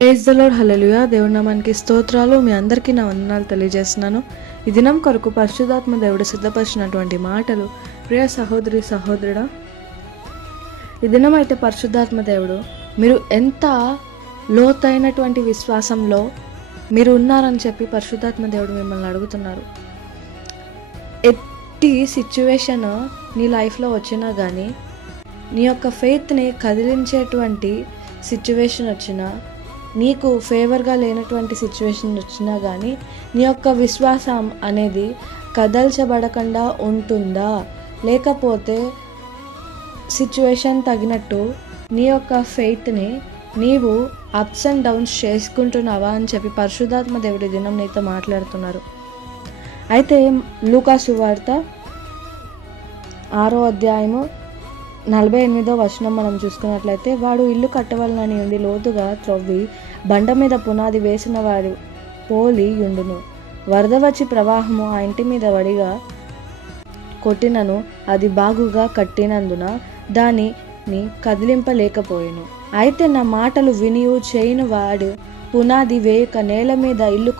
Praise the lord. హల్లెలూయా. దేవుడి నామానికి స్తోత్రాలు. మీ అందరికీ నా వందనాలు తెలియజేస్తున్నాను. ఈ దినం కొరకు పరిశుద్ధాత్మ దేవుడు సిద్ధపరిచినటువంటి మాటలు. ప్రియ సహోదరి సహోదరుడా, ఈ దినం అయితే పరిశుద్ధాత్మ దేవుడు మీరు ఎంత లోతైనటువంటి విశ్వాసంలో మీరు ఉన్నారని చెప్పి పరిశుద్ధాత్మ దేవుడు మిమ్మల్ని అడుగుతున్నారు. ఎట్టి సిచ్యువేషన్ నీ లైఫ్లో వచ్చినా కానీ, నీ యొక్క ఫెయిత్ని కదిలించేటువంటి సిచ్యువేషన్ వచ్చినా, నీకు ఫేవర్గా లేనటువంటి సిచ్యువేషన్ వచ్చినా కానీ, నీ యొక్క విశ్వాసం అనేది కదల్చబడకుండా ఉంటుందా, లేకపోతే సిచ్యువేషన్ తగినట్టు నీ యొక్క ఫెయిత్ని నీవు అప్స్ అండ్ డౌన్స్ చేసుకుంటున్నావా అని చెప్పి పరిశుద్ధాత్మ దేవుడి దినం నీతో మాట్లాడుతున్నారు. అయితే లూకా సువార్త 6వ అధ్యాయము 48వ వచనం మనం చూసుకున్నట్లయితే, వాడు ఇల్లు కట్టవలనని ఉండి లోతుగా త్రవ్వి బండ మీద పునాది వేసిన వాడు పోలి యుండును. వరద వచ్చి ప్రవాహము ఆ ఇంటి మీద వడిగా కొట్టినను అది బాగుగా కట్టినందున దానిని కదిలింపలేకపోయెను. అయితే నా మాటలు వినియు చేయని వాడు పునాది వేయక నేల మీద ఇల్లు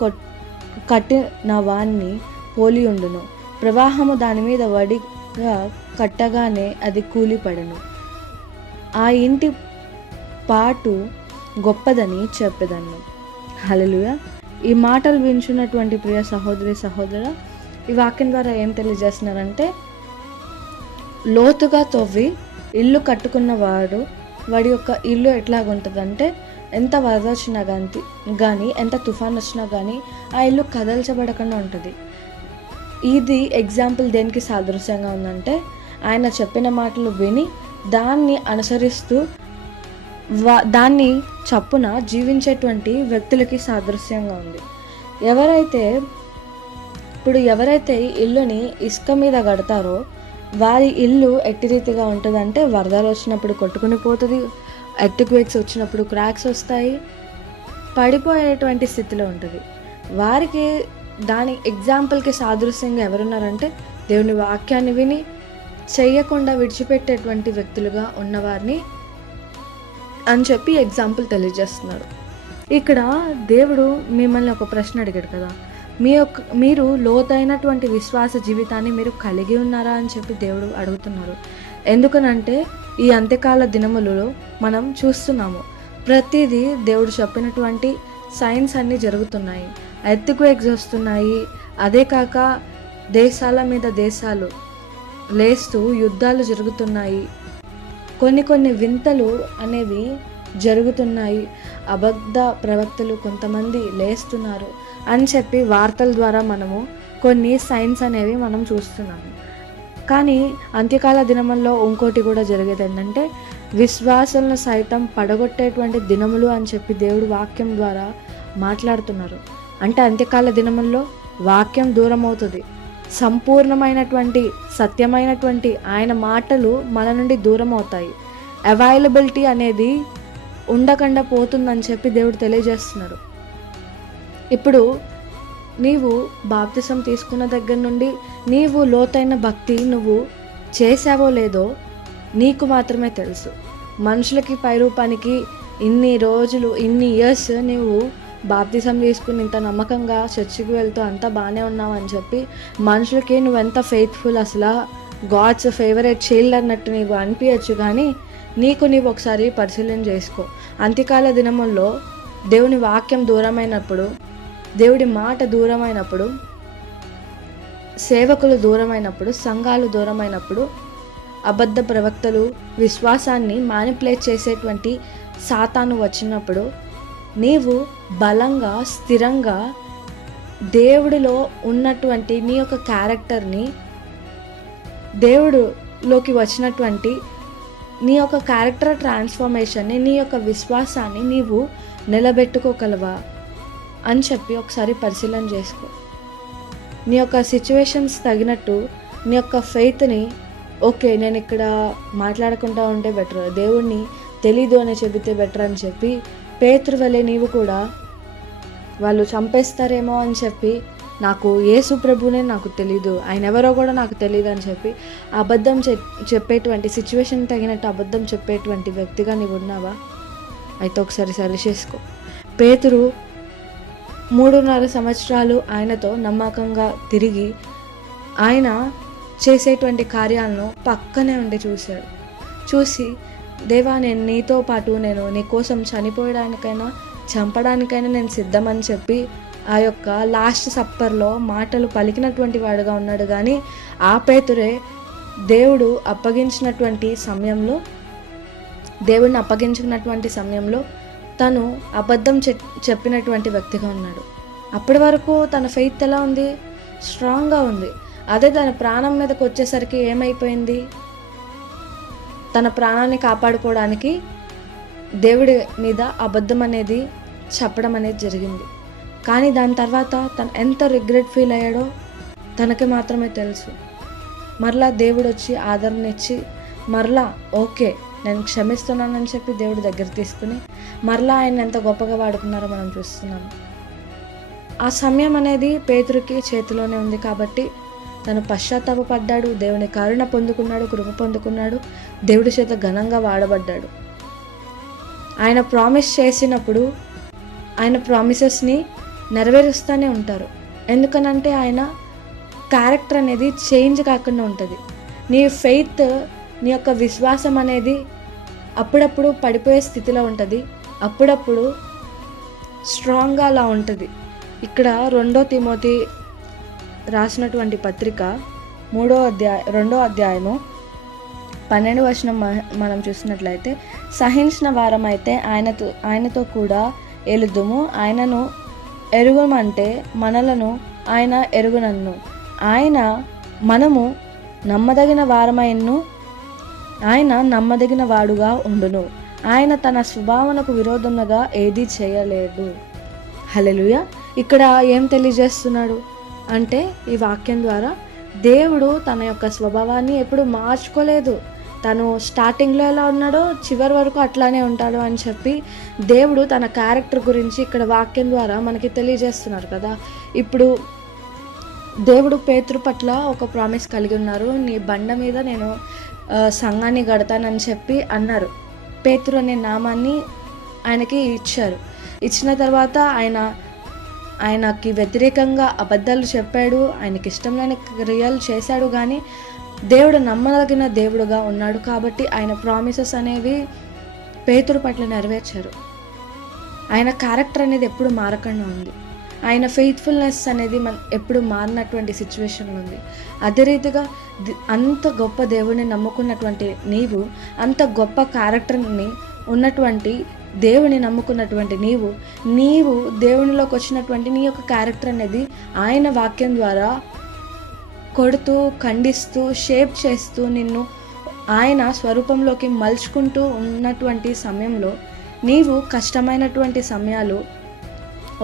కట్టిన వాణ్ణి పోలియుండును. ప్రవాహము దాని మీద వడిగా కట్టగానే అది కూలిపడెను. ఆ ఇంటి పాటు గొప్పదని చెప్పేదన్ను. హల్లెలూయా. ఈ మాటలు వింటున్నటువంటి ప్రియ సహోదరి సహోదరా, ఈ వాక్యం ద్వారా ఏం తెలియజేస్తున్నారంటే, లోతుగా తవ్వి ఇల్లు కట్టుకున్న వాడి యొక్క ఇల్లు ఎట్లాగుంటుందంటే, ఎంత వరద వచ్చినా కానీ ఎంత తుఫాన్ వచ్చినా కానీ ఆ ఇల్లు కదల్చబడకుండా ఉంటుంది. ఇది ఎగ్జాంపుల్ దేనికి సాదృశ్యంగా ఉందంటే, ఆయన చెప్పిన మాటలు విని దాన్ని అనుసరిస్తూ దాన్ని చప్పున జీవించేటువంటి వ్యక్తులకి సాదృశ్యంగా ఉంది. ఎవరైతే ఇల్లుని ఇసుక మీద కడతారో వారి ఇల్లు ఎట్టి రీతిగా ఉంటుందంటే, వరదలు వచ్చినప్పుడు కొట్టుకుని పోతుంది, ఎర్త్క్వేక్స్ వచ్చినప్పుడు క్రాక్స్ వస్తాయి, పడిపోయేటువంటి స్థితిలో ఉంటుంది. వారికి దాని ఎగ్జాంపుల్కి సాదృశ్యంగా ఎవరున్నారంటే, దేవుని వాక్యాన్ని విని చెయ్యకుండా విడిచిపెట్టేటువంటి వ్యక్తులుగా ఉన్నవారిని అని చెప్పి ఎగ్జాంపుల్ తెలియజేస్తున్నారు. ఇక్కడ దేవుడు మిమ్మల్ని ఒక ప్రశ్న అడిగాడు కదా, మీరు లోతైనటువంటి విశ్వాస జీవితాన్ని మీరు కలిగి ఉన్నారా అని చెప్పి దేవుడు అడుగుతున్నారు. ఎందుకనంటే, ఈ అంత్యకాల దినములలో మనం చూస్తున్నాము, ప్రతిదీ దేవుడు చెప్పినటువంటి సైన్స్ అన్నీ జరుగుతున్నాయి. ఎర్త్క్వేక్స్ వస్తున్నాయి, అదే కాక దేశాల మీద దేశాలు లేస్తూ యుద్ధాలు జరుగుతున్నాయి, కొన్ని వింతలు అనేవి జరుగుతున్నాయి, అబద్ధ ప్రవక్తలు కొంతమంది లేస్తున్నారు అని చెప్పి వార్తల ద్వారా మనము కొన్ని సైన్స్ అనేవి మనం చూస్తున్నాము. కానీ అంత్యకాల దినముల్లో ఇంకోటి కూడా జరిగేది ఏంటంటే, విశ్వాసాలను సైతం పడగొట్టేటువంటి దినములు అని చెప్పి దేవుడు వాక్యం ద్వారా మాట్లాడుతున్నారు. అంటే అంత్యకాల దినముల్లో వాక్యం దూరం అవుతుంది, సంపూర్ణమైనటువంటి సత్యమైనటువంటి ఆయన మాటలు మన నుండి దూరం అవుతాయి, అవైలబిలిటీ అనేది ఉండకుండా పోతుందని చెప్పి దేవుడు తెలియజేస్తున్నారు. ఇప్పుడు నీవు బాప్తిసం తీసుకున్న దగ్గర నుండి నీవు లోతైన భక్తి నువ్వు చేసావో లేదో నీకు మాత్రమే తెలుసు. మనుషులకి పైరూపానికి ఇన్ని రోజులు ఇన్ని ఇయర్స్ నీవు బాప్తిసం తీసుకుని ఇంత నమ్మకంగా చర్చికి వెళ్తూ అంతా బాగానే ఉన్నావు అని చెప్పి మనుషులకి నువ్వెంత ఫెయిత్ఫుల్, అసలు గాడ్స్ ఫేవరెట్ చైల్డ్ అన్నట్టు నీవు అనిపించచ్చు. కానీ నీవు ఒకసారి పరిశీలన చేసుకో. అంత్యకాల దినముల్లో దేవుని వాక్యం దూరమైనప్పుడు, దేవుడి మాట దూరమైనప్పుడు, సేవకులు దూరమైనప్పుడు, సంఘాలు దూరమైనప్పుడు, అబద్ధ ప్రవక్తలు విశ్వాసాన్ని మానిపులేట్ చేసేటువంటి సాతాను వచ్చినప్పుడు, నీవు బలంగా స్థిరంగా దేవుడిలో ఉన్నటువంటి నీ యొక్క క్యారెక్టర్ని, దేవుడిలోకి వచ్చినటువంటి నీ యొక్క క్యారెక్టర్ ట్రాన్స్ఫర్మేషన్ని, నీ యొక్క విశ్వాసాన్ని నీవు నిలబెట్టుకోగలవా అని చెప్పి ఒకసారి పరిశీలన చేసుకో. నీ యొక్క సిచ్యువేషన్స్ తగినట్టు నీ యొక్క ఫెయిత్ని, ఓకే నేను ఇక్కడ మాట్లాడకుండా ఉంటే బెటర్, దేవుడిని తెలీదు అని చెబితే బెటర్ అని చెప్పి పేతురు వలె నీవు కూడా వాళ్ళు చంపేస్తారేమో అని చెప్పి, నాకు యేసు ప్రభునే నాకు తెలీదు, ఆయన ఎవరో కూడా నాకు తెలియదు అని చెప్పి అబద్ధం చెప్పేటువంటి సిచ్యువేషన్ తగినట్టు అబద్ధం చెప్పేటువంటి వ్యక్తిగా నీవు ఉన్నావా? అయితే ఒకసారి సరి చేసుకో. పేతురు 3.5 సంవత్సరాలు ఆయనతో నమ్మకంగా తిరిగి ఆయన చేసేటువంటి కార్యాలను పక్కనే ఉండి చూసి దేవా, నేను నీతో పాటు నేను నీ కోసం చనిపోయడానికైనా చంపడానికైనా నేను సిద్ధమని చెప్పి ఆ యొక్క లాస్ట్ సప్పర్లో మాటలు పలికినటువంటి వాడుగా ఉన్నాడు. కానీ ఆ పేతురే దేవుడిని అప్పగించినటువంటి సమయంలో తను అబద్ధం చెప్పినటువంటి వ్యక్తిగా ఉన్నాడు. అప్పటి వరకు తన ఫెయిత్ ఎలా ఉంది? స్ట్రాంగ్గా ఉంది. అదే తన ప్రాణం మీదకి వచ్చేసరికి ఏమైపోయింది? తన ప్రాణాన్ని కాపాడుకోవడానికి దేవుడి మీద అబద్ధం అనేది చెప్పడం అనేది జరిగింది. కానీ దాని తర్వాత తను ఎంత రిగ్రెట్ ఫీల్ అయ్యాడో తనకి మాత్రమే తెలుసు. మరలా దేవుడు వచ్చి ఆదరణ ఇచ్చి మరలా ఓకే నేను క్షమిస్తున్నానని చెప్పి దేవుడి దగ్గర తీసుకుని మరలా ఆయన ఎంత గొప్పగా వాడుకున్నారో మనం చూస్తున్నాము. ఆ సమయం అనేది పేతురుకి చేతిలోనే ఉంది కాబట్టి తను పశ్చాత్తాపడ్డాడు, దేవుని కరుణ పొందుకున్నాడు, కృప పొందుకున్నాడు, దేవుడి చేత ఘనంగా వాడబడ్డాడు. ఆయన ప్రామిస్ చేసినప్పుడు ఆయన ప్రామిసెస్ని నెరవేరుస్తూనే ఉంటారు. ఎందుకనంటే ఆయన క్యారెక్టర్ అనేది చేంజ్ కాకుండా ఉంటుంది. నీ ఫెయిత్, నీ యొక్క విశ్వాసం అనేది అప్పుడప్పుడు పడిపోయే స్థితిలో ఉంటుంది, అప్పుడప్పుడు స్ట్రాంగ్గా అలా ఉంటుంది. ఇక్కడ 2 తిమోతి రాసినటువంటి పత్రిక 2వ అధ్యాయము 12వ వచనం మనం చూసినట్లయితే, సహించిన వారమైతే ఆయనతో కూడా ఎలుదుము, ఆయనను ఎరుగుమంటే మనలను ఆయన ఎరుగునన్ను, మనము నమ్మదగిన వారమైన్ను ఆయన నమ్మదగిన వాడుగా ఉండును, ఆయన తన స్వభావనకు విరోధంగా ఏదీ చేయలేదు. హల్లెలూయా. ఇక్కడ ఏం తెలియజేస్తున్నాడు అంటే ఈ వాక్యం ద్వారా దేవుడు తన యొక్క స్వభావాన్ని ఎప్పుడు మార్చుకోలేదు. తను స్టార్టింగ్లో ఎలా ఉన్నాడో చివరి వరకు అట్లానే ఉంటాడు అని చెప్పి దేవుడు తన క్యారెక్టర్ గురించి ఇక్కడ వాక్యం ద్వారా మనకి తెలియజేస్తున్నారు కదా. ఇప్పుడు దేవుడు పేతురు పట్ల ఒక ప్రామిస్ కలిగి ఉన్నారు. నీ బండ మీద నేను సంఘాన్ని కడతానని చెప్పి అన్నారు. పేతురు అనే నామాన్ని ఆయనకి ఇచ్చారు. ఇచ్చిన తర్వాత ఆయనకి వ్యతిరేకంగా అబద్ధాలు చెప్పాడు, ఆయనకి ఇష్టం లేని క్రియలు చేశాడు. కానీ దేవుడు నమ్మదగిన దేవుడుగా ఉన్నాడు కాబట్టి ఆయన ప్రామిసెస్ అనేవి పేతురు పట్ల నెరవేర్చారు. ఆయన క్యారెక్టర్ అనేది ఎప్పుడు మారకుండా ఉంది. ఆయన ఫెయిత్ఫుల్నెస్ అనేది ఎప్పుడు మారినటువంటి సిచ్యువేషన్ ఉంది. అదే రీతిగా అంత గొప్ప దేవుడిని నమ్ముకున్నటువంటి నీవు, అంత గొప్ప క్యారెక్టర్ని ఉన్నటువంటి దేవుని నమ్ముకున్నటువంటి నీవు దేవునిలోకి వచ్చినటువంటి నీ యొక్క క్యారెక్టర్ అనేది ఆయన వాక్యం ద్వారా కొడుతూ, ఖండిస్తూ, షేప్ చేస్తూ నిన్ను ఆయన స్వరూపంలోకి మలుచుకుంటూ ఉన్నటువంటి సమయంలో నీవు కష్టమైనటువంటి సమయాలు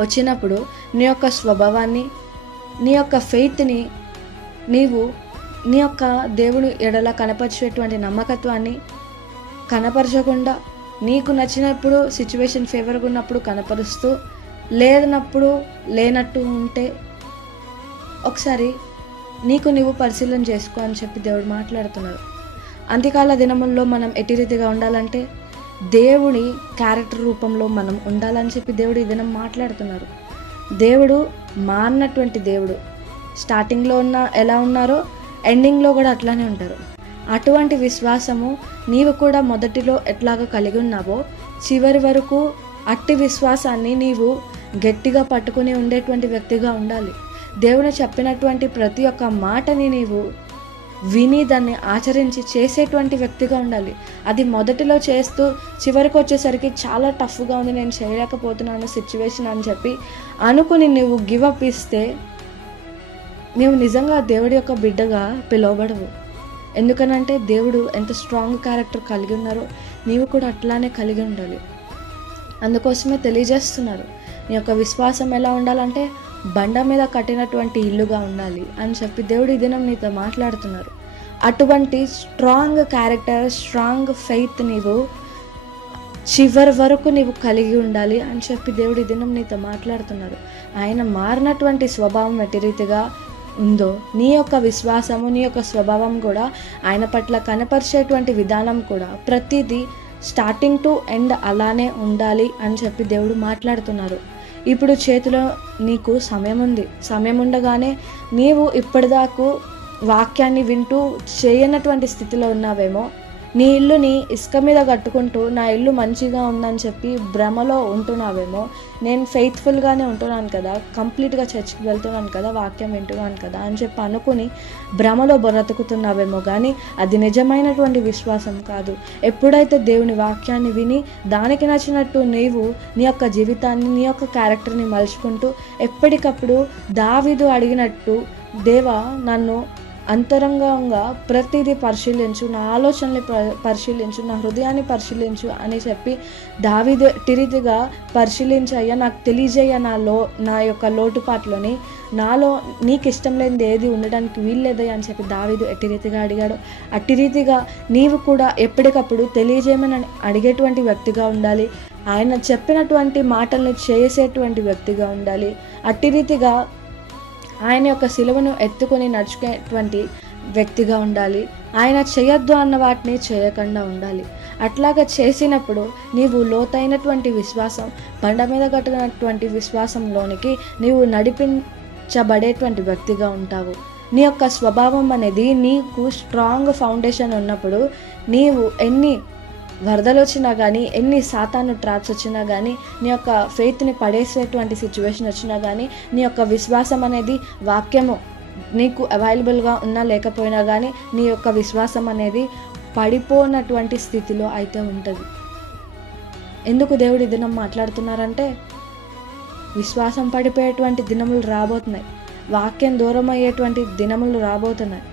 వచ్చినప్పుడు నీ యొక్క స్వభావాన్ని, నీ యొక్క ఫెయిత్ని నీవు నీ యొక్క దేవుని ఎడల కనపరిచేటువంటి నమ్మకత్వాన్ని కనపరచకుండా నీకు నచ్చినప్పుడు సిచ్యువేషన్ ఫేవర్గా ఉన్నప్పుడు కనపరుస్తూ లేనప్పుడు లేనట్టు ఉంటే ఒకసారి నీకు నీవు పరిశీలన చేసుకో అని చెప్పి దేవుడు మాట్లాడుతున్నారు. అంత్యకాల దినముల్లో మనం ఎట్టి రీతిగా ఉండాలంటే దేవుని క్యారెక్టర్ రూపంలో మనం ఉండాలని చెప్పి దేవుడు ఈ దినం మాట్లాడుతున్నారు. దేవుడు మారినటువంటి దేవుడు. స్టార్టింగ్లో ఎలా ఉన్నారో ఎండింగ్లో కూడా అట్లానే ఉంటారు. అటువంటి విశ్వాసము నీవు కూడా మొదటిలో ఎట్లాగా కలిగి ఉన్నావో చివరి వరకు అట్టి విశ్వాసాన్ని నీవు గట్టిగా పట్టుకుని ఉండేటువంటి వ్యక్తిగా ఉండాలి. దేవుని చెప్పినటువంటి ప్రతి ఒక్క మాటని నీవు విని దాన్ని ఆచరించి చేసేటువంటి వ్యక్తిగా ఉండాలి. అది మొదటిలో చేస్తూ చివరికి వచ్చేసరికి చాలా టఫ్గా ఉంది, నేను చేయలేకపోతున్నాను సిచ్యువేషన్ అని చెప్పి అనుకుని నువ్వు గివ్ అప్ ఇస్తే నీవు నిజంగా దేవుడి యొక్క బిడ్డగా పిలువబడవు. ఎందుకనంటే దేవుడు ఎంత స్ట్రాంగ్ క్యారెక్టర్ కలిగి ఉన్నారో నీవు కూడా అట్లానే కలిగి ఉండాలి. అందుకోసమే తెలియజేస్తున్నారు, నీ యొక్క విశ్వాసం ఎలా ఉండాలంటే బండ మీద కట్టినటువంటి ఇల్లుగా ఉండాలి అని చెప్పి దేవుడు ఈ దినం నీతో మాట్లాడుతున్నారు. అటువంటి స్ట్రాంగ్ క్యారెక్టర్, స్ట్రాంగ్ ఫెయిత్ నీవు చివరి వరకు నీవు కలిగి ఉండాలి అని చెప్పి దేవుడు ఈ దినం నీతో మాట్లాడుతున్నారు. ఆయన మారినటువంటి స్వభావం ఎట్టి రీతిగా ఉందో నీ యొక్క విశ్వాసము, నీ యొక్క స్వభావం కూడా ఆయన పట్ల కనపరిచేటువంటి విధానం కూడా ప్రతిదీ స్టార్టింగ్ టు ఎండ్ అలానే ఉండాలి అని చెప్పి దేవుడు మాట్లాడుతున్నారు. ఇప్పుడు చేతిలో నీకు సమయం ఉంది. సమయం ఉండగానే నీవు ఇప్పటిదాకా వాక్యాన్ని వింటూ చేయనటువంటి స్థితిలో ఉన్నావేమో. నీ ఇల్లుని ఇసుక మీద కట్టుకుంటూ నా ఇల్లు మంచిగా ఉందని చెప్పి భ్రమలో ఉంటున్నావేమో. నేను ఫెయిత్ఫుల్గానే ఉంటున్నాను కదా, కంప్లీట్గా చర్చ్కి వెళ్తున్నాను కదా, వాక్యం వింటున్నాను కదా అని చెప్పి అనుకుని భ్రమలో బ్రతుకుతున్నావేమో, కానీ అది నిజమైనటువంటి విశ్వాసం కాదు. ఎప్పుడైతే దేవుని వాక్యాన్ని విని దానికి నచ్చినట్టు నీవు నీ యొక్క జీవితాన్ని, నీ యొక్క క్యారెక్టర్ని మలుచుకుంటూ ఎప్పటికప్పుడు దావీదు అడిగినట్టు, దేవా నన్ను అంతరంగంగా ప్రతిదీ పరిశీలించు, నా ఆలోచనని పరిశీలించు, నా హృదయాన్ని పరిశీలించు అని చెప్పి దావీదు రీతిగా పరిశీలించయ్యా, నాకు తెలియజేయ నా యొక్క లోటుపాట్లని, నాలో నీకు ఇష్టం లేనిది ఏది ఉండడానికి వీల్లేదయ్యా అని చెప్పి దావీదు ఎట్టి రీతిగా అడిగాడు. అట్టి రీతిగా నీవు కూడా ఎప్పటికప్పుడు తెలియజేయమని అడిగేటువంటి వ్యక్తిగా ఉండాలి. ఆయన చెప్పినటువంటి మాటల్ని చేసేటువంటి వ్యక్తిగా ఉండాలి. అట్టి రీతిగా ఆయన యొక్క సిలువను ఎత్తుకొని నడుచుకునేటువంటి వ్యక్తిగా ఉండాలి. ఆయన చేయొద్దు అన్న వాటిని చేయకుండా ఉండాలి. అట్లాగా చేసినప్పుడు నీవు లోతైనటువంటి విశ్వాసం, బండ మీద కట్టినటువంటి విశ్వాసంలోనికి నీవు నడిపించబడేటువంటి వ్యక్తిగా ఉంటావు. నీ యొక్క స్వభావం అనేది నీకు స్ట్రాంగ్ ఫౌండేషన్ ఉన్నప్పుడు నీవు ఎన్ని వరదలు వచ్చినా కానీ, ఎన్ని సాతాను ట్రాప్స్ వచ్చినా కానీ, నీ యొక్క ఫెయిత్ని పడేసేటువంటి సిచ్యువేషన్ వచ్చినా కానీ, నీ యొక్క విశ్వాసం అనేది వాక్యము నీకు అవైలబుల్గా ఉన్నా లేకపోయినా కానీ నీ యొక్క విశ్వాసం అనేది పడిపోనటువంటి స్థితిలో అయితే ఉంటుంది. ఎందుకు దేవుడు ఈ దినం మాట్లాడుతున్నారంటే, విశ్వాసం పడిపోయేటువంటి దినములు రాబోతున్నాయి. వాక్యం దూరం అయ్యేటువంటి దినములు రాబోతున్నాయి.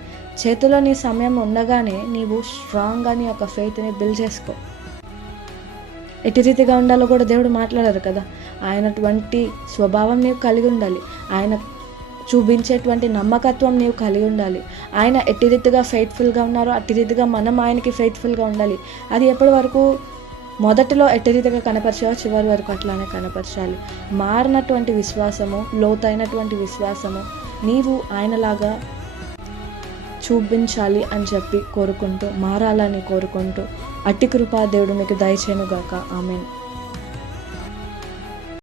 చేతిలో నీ సమయం ఉండగానే నీవు స్ట్రాంగ్గా నీ యొక్క ఫెయిత్ని బిల్డ్ చేసుకో. ఎట్టి రీతిగా ఉండాలో కూడా దేవుడు మాట్లాడారు కదా. ఆయనటువంటి స్వభావం నీవు కలిగి ఉండాలి. ఆయన చూపించేటువంటి నమ్మకత్వం నీవు కలిగి ఉండాలి. ఆయన ఎట్టి రీతిగా ఫెయిత్ఫుల్గా ఉన్నారో అట్టి రీతిగా మనం ఆయనకి ఫెయిత్ఫుల్గా ఉండాలి. అది ఎప్పటి వరకు మొదటిలో ఎట్టి రీతిగా కనపరిచావో చివరి వరకు అట్లానే కనపరచాలి. మారినటువంటి విశ్వాసము, లోతైనటువంటి విశ్వాసము నీవు ఆయనలాగా చూపించాలి అని చెప్పి కోరుకుంటూ, మారాలని కోరుకుంటూ, అట్టి కృపా దేవుడు మీకు దయచేయునుగాక. ఆమేన్.